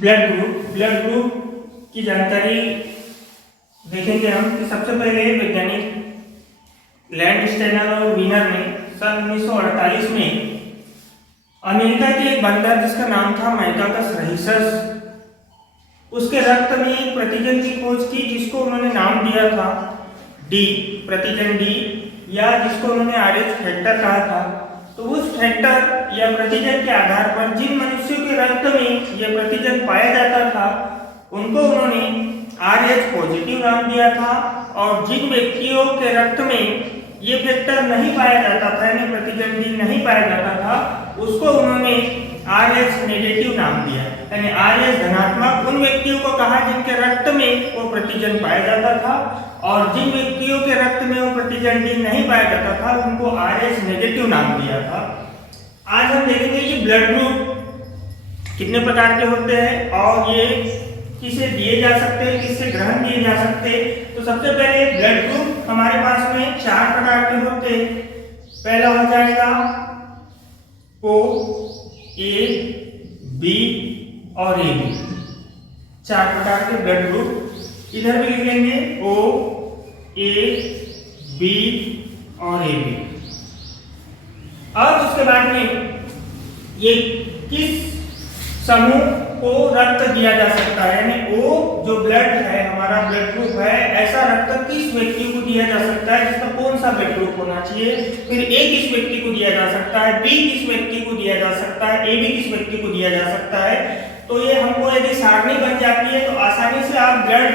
Blood group की जानकारी देखेंगे हम कि सबसे पहले वैज्ञानिक लैंडस्टेनर और वीनर ने सन 1948 में अमेरिका के एक बंदर जिसका नाम था माइकाकस रहीसस, उसके रक्त में एक प्रतिजन की खोज की जिसको उन्होंने नाम दिया था डी, प्रतिजन डी, या जिसको उन्होंने RH फैक्टर कहा था। तो उस फैक्टर या प्रतिजन के आधार पर जिन मनुष्यों के रक्त में यह प्रतिजन पाया जाता था उनको उन्होंने RH पॉजिटिव नाम दिया था, और जिन व्यक्तियों के रक्त में ये फैक्टर नहीं पाया जाता था यानी प्रतिजन डी नहीं पाया जाता था उसको उन्होंने RH नेगेटिव नाम दिया, यानी RH धनात्मक उन व्यक्तियों को कहा जिनके रक्त में वो प्रतिजन पाया जाता था, और जिन व्यक्तियों के रक्त में वो प्रतिजन डी नहीं पाया जाता था उनको RH नेगेटिव नाम दिया था। आज हम देखेंगे कि ब्लड ग्रुप कितने प्रकार के होते हैं और ये किसे दिए जा सकते हैं, किससे ग्रहण किए जा सकते हैं। तो सबसे पहले ब्लड ग्रुप हमारे पास में 4 प्रकार के होते हैं। पहला हो जाएगा O, A, B और AB, 4 प्रकार के ब्लड ग्रुप इधर भी लिख लेंगे O, A, B और AB। और उसके बाद में ये किस समूह को रक्त दिया जा सकता है, यानी O जो ब्लड है हमारा ब्लड ग्रुप है, ऐसा रक्त किस व्यक्ति को दिया जा सकता है, जिसका कौन सा ब्लड ग्रुप होना चाहिए। फिर A किस व्यक्ति को दिया जा सकता है, B किस व्यक्ति को दिया जा सकता है, AB किस व्यक्ति को दिया जा सकता है। तो ये हमको यदि सारणी बन जाती है तो आसानी से आप ब्लड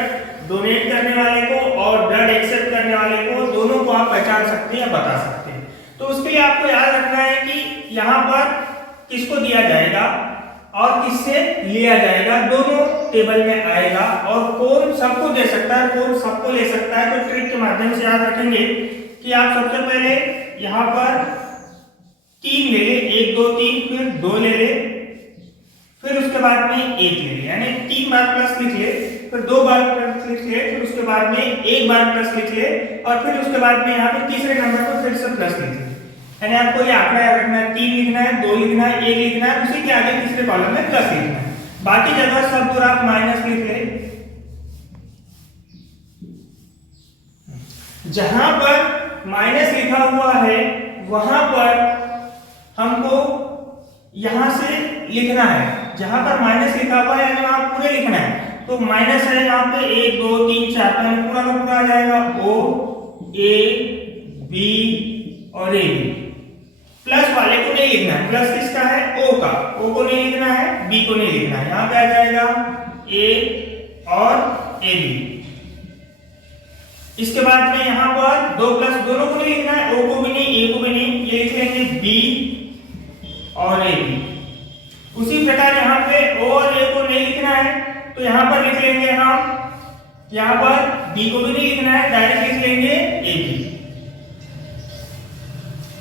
डोनेट करने वाले को और ब्लड एक्सेप्ट करने वाले को दोनों को आप पहचान सकते हैं या बता सकते हैं। तो उसके लिए आपको याद रखना है कि यहाँ पर किसको दिया जाएगा और किससे लिया जाएगा, दोनों टेबल में आएगा, और कौन सबको दे सकता है कौन सबको ले सकता है। तो ट्रिक के माध्यम से याद रखेंगे कि आप सबसे पहले यहाँ पर 3 ले ले, 1 2 3, फिर 2 ले ले, फिर उसके बाद में 1 ले ले, यानी 3 बार प्लस लिख ले, फिर 2 बार प्लस लिख ले, फिर उसके बाद में 1 बार प्लस लिख ले, और फिर उसके बाद में यहाँ पे तीसरे नंबर पर फिर से प्लस लिख ले। यानी आपको ये आंकड़ा याद रखना है, 3 लिखना है, 2 लिखना है, 1 लिखना है, उसी के आगे तीसरे कॉलम में प्लस लिखना है। बाकी जगह सब दूर आप माइनस लिख ले। जहां पर माइनस लिखा हुआ है वहां पर हमको यहां से लिखना है, जहां पर माइनस लिखा हुआ है यानी वहां पूरे लिखना है। तो माइनस है यहाँ पे 1 2 3 4, यानी पूरा का पूरा आ जाएगा O, A, B और AB। प्लस वाले को नहीं लिखना है, प्लस किसका है O का, O को नहीं लिखना है, B को नहीं लिखना है, यहाँ पे आ जाएगा A और AB। इसके बाद में यहाँ पर 2 प्लस दोनों को नहीं लिखना है, O को भी नहीं, A को भी नहीं, ये लिख लेंगे B और AB। उसी प्रकार यहाँ पे O और A को नहीं लिखना है तो यहाँ पर लिख लेंगे हम, यहाँ पर B को भी नहीं लिखना है, डायरेक्ट लिख लेंगे AB।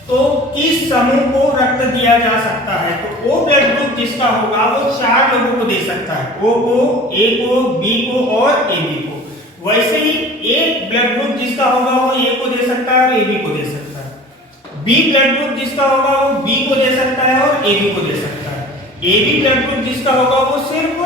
तो किस समूह को रक्त दिया जा सकता है, तो O ब्लड ग्रुप जिसका होगा वो 4 लोगों को दे सकता है, O को, A को, B को और AB को। वैसे ही एक ब्लड ग्रुप जिसका होगा वो A को दे सकता है और AB को दे सकता है। B ब्लड ग्रुप जिसका होगा वो B को दे सकता है और AB को दे सकता है। AB ब्लड ग्रुप जिसका होगा वो सिर्फ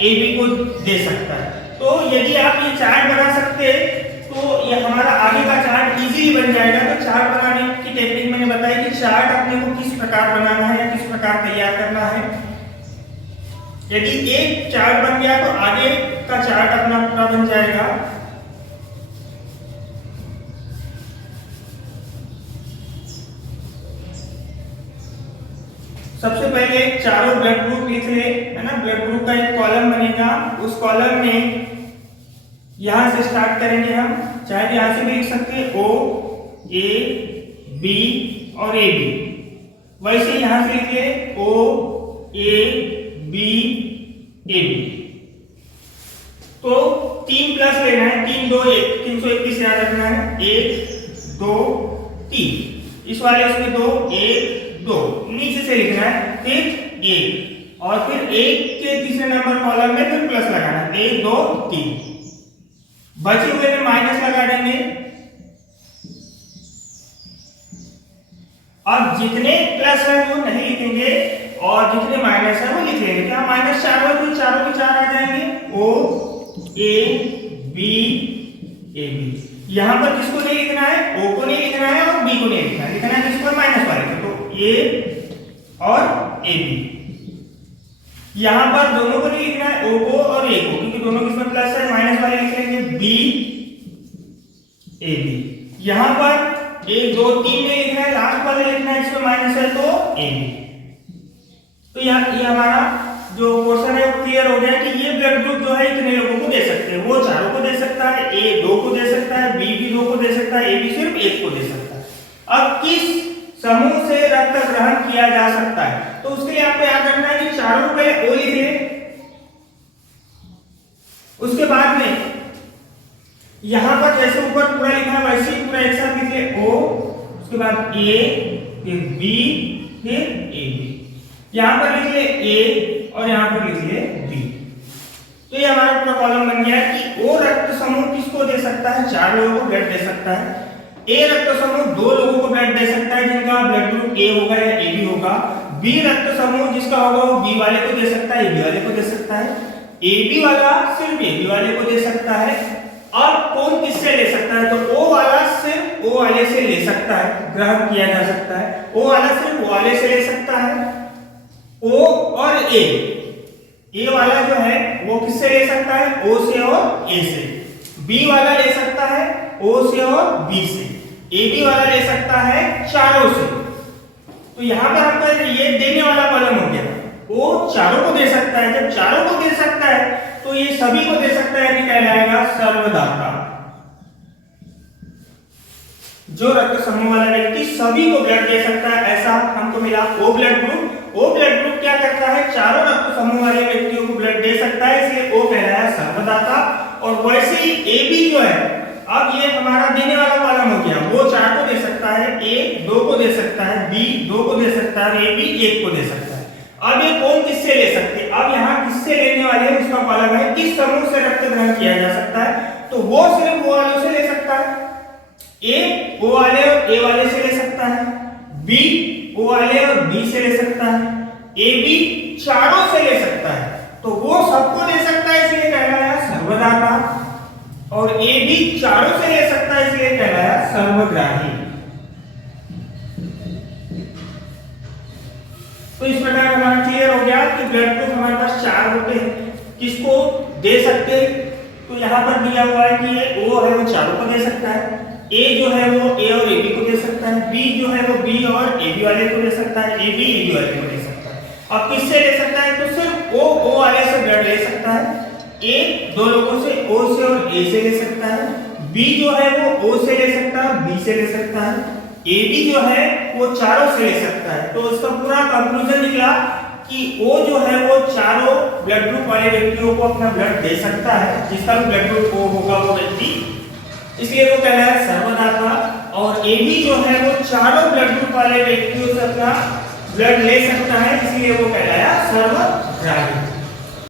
AB को दे सकता है। तो यदि आप ये चार्ट बना सकते हैं तो ये हमारा आगे का चार्ट इजीली बन जाएगा। तो चार्ट बनाने की टेक्निक मैंने बताई कि चार्ट अपने को किस प्रकार बनाना है या किस प्रकार तैयार करना है। यदि एक चार्ट बन गया तो आगे का चार्ट अपना पूरा बन जाएगा। सबसे पहले चारों ब्लड ग्रुप लिख ले, है ना। ब्लड ग्रुप का एक कॉलम बनेगा, उस कॉलम में यहां से स्टार्ट करेंगे हम, चाहे यहां से भी लिख सकते हैं O, A, B और AB। वैसे यहां से लिख ले O, A, B, AB। तो 3 प्लस लेना है, 3 2 1, 321 याद रखना है, 1 2 3। इस वाले उसमें 2 1 2 नीचे से लिखना है, फिर 1 और फिर 1 के तीसरे नंबर कॉलम में फिर प्लस लगाना है, 1 2 3। बचे हुए में माइनस लगा देंगे। अब जितने प्लस है वो नहीं लिखेंगे और जितने माइनस है वो लिख लेंगे। क्या माइनस 4 है तो चारों के 4 आ जाएंगे, O A B A B। यहां पर किसको नहीं लिखना है, O को नहीं लिखना है और B को नहीं लिखना है, लिखना है किसको, माइनस वाले को, तो A और A B। यहां पर दोनों को नहीं लिखना है, O को और A को, क्योंकि दोनों किसमें प्लस है, माइनस वाले लिख लेंगे B A B। यहां पर 1 2 3 नहीं लिखना है, लास्ट वाले लिखना है जिसमें माइनस है तो A B। तो ये हमारा जो क्वेश्चन है वो क्लियर हो गया कि ये ब्लड ग्रुप जो है इतने लोगों को दे सकते हैं, वो चारों को दे सकता है, A 2 को दे सकता है, B भी 2 को दे सकता है, A भी सिर्फ 1 को दे सकता है। अब किस समूह से रक्त ग्रहण किया जा सकता है, तो उसके लिए आपको याद रखना है कि चारों को पहले O लिख लें, उसके बाद में यहां पर जैसे ऊपर पूरा लिखा है वैसे ही पूरा एक साथ लिख ले O, उसके बाद A, फिर B, फिर A B। यहां पर लिख ले A और यहां पर लिख ले B। तो ये हमारा पूरा कॉलम बन गया कि O रक्त समूह किसको दे सकता है, 4 लोगों को ब्लड दे सकता है। A रक्त समूह 2 लोगों को ब्लड दे सकता है जिनका ब्लड ग्रुप A होगा या AB होगा। B रक्त समूह जिसका होगा वो B वाले को दे सकता है, AB वाले को दे सकता है। AB वाला सिर्फ AB वाले को दे सकता है। और कौन किससे ले सकता है, तो O वाला सिर्फ O वाले से ले सकता है, ग्रहण किया जा सकता है। O वाला सिर्फ O वाले से ले सकता है। O और A वाला जो है वो किससे ले सकता है, O से और A से। B वाला ले सकता है O से और B से। AB वाला ले सकता है चारों से। तो यहाँ पर आपका ये देने वाला कॉलम हो गया, वो चारों को दे सकता है। जब चारों को दे सकता है तो ये सभी को दे सकता है कि कहलाएगा सर्वदाता। जो रक्त समूह वाला व्यक्ति सभी को ब्लड दे सकता है, ऐसा हमको मिला O blood group. O blood group क्या करता है, चारों रक्त समूह वाले व्यक्तियों को ब्लड दे सकता है, इसलिए O कहलाया सर्वदाता। और वैसे ही AB जो है, अब ये हमारा देने वाला कॉलम हो गया, वो 4 को दे सकता है, A 2 को दे सकता है, B 2 को दे सकता है, AB 1 को दे सकता है। अब ये कौन किससे ले सकते हैं, अब यहाँ किससे लेने वाले हैं उसका कॉलम है, किस समूह से रक्त ग्रहण किया जा सकता है, तो वो सिर्फ O वालों से ले सकता है। A O वाले और A वाले से ले सकता है, B O वाले और B से ले सकता है, AB चारों से ले सकता है। तो वो सबको ले सकता है इसलिए कहलाया सर्वदाता, और AB चारों से ले सकता है इसलिए कहलाया सर्वग्राही। तो इस प्रकार हमारा क्लियर हो गया कि ब्लड ग्रुप हमारे पास 4 होते हैं, किसको दे सकते। तो यहाँ पर दिया हुआ है कि ये O है वो चारों को दे सकता है, A जो है वो A और AB को दे सकता है, B जो है वो B और AB वाले को दे सकता है, AB AB वाले को दे सकता है। अब किससे ले सकता है, तो सिर्फ O वाले से ब्लड ले सकता है। A 2 लोगों से O से और A से ले सकता है, B जो है वो O से ले सकता है, B से ले सकता है, AB जो है वो चारों से ले सकता है। तो इसका पूरा कंक्लूजन निकला कि O जो है वो चारों ब्लड ग्रुप वाले व्यक्तियों को अपना ब्लड दे सकता है, जिसका भी ब्लड ग्रुप O होगा वो व्यक्ति, इसलिए वो कहलाया सर्वदाता। और AB जो है वो चारों ब्लड ग्रुप वाले व्यक्तियों से अपना ब्लड ले सकता है, इसलिए वो कहलाया सर्वग्राही।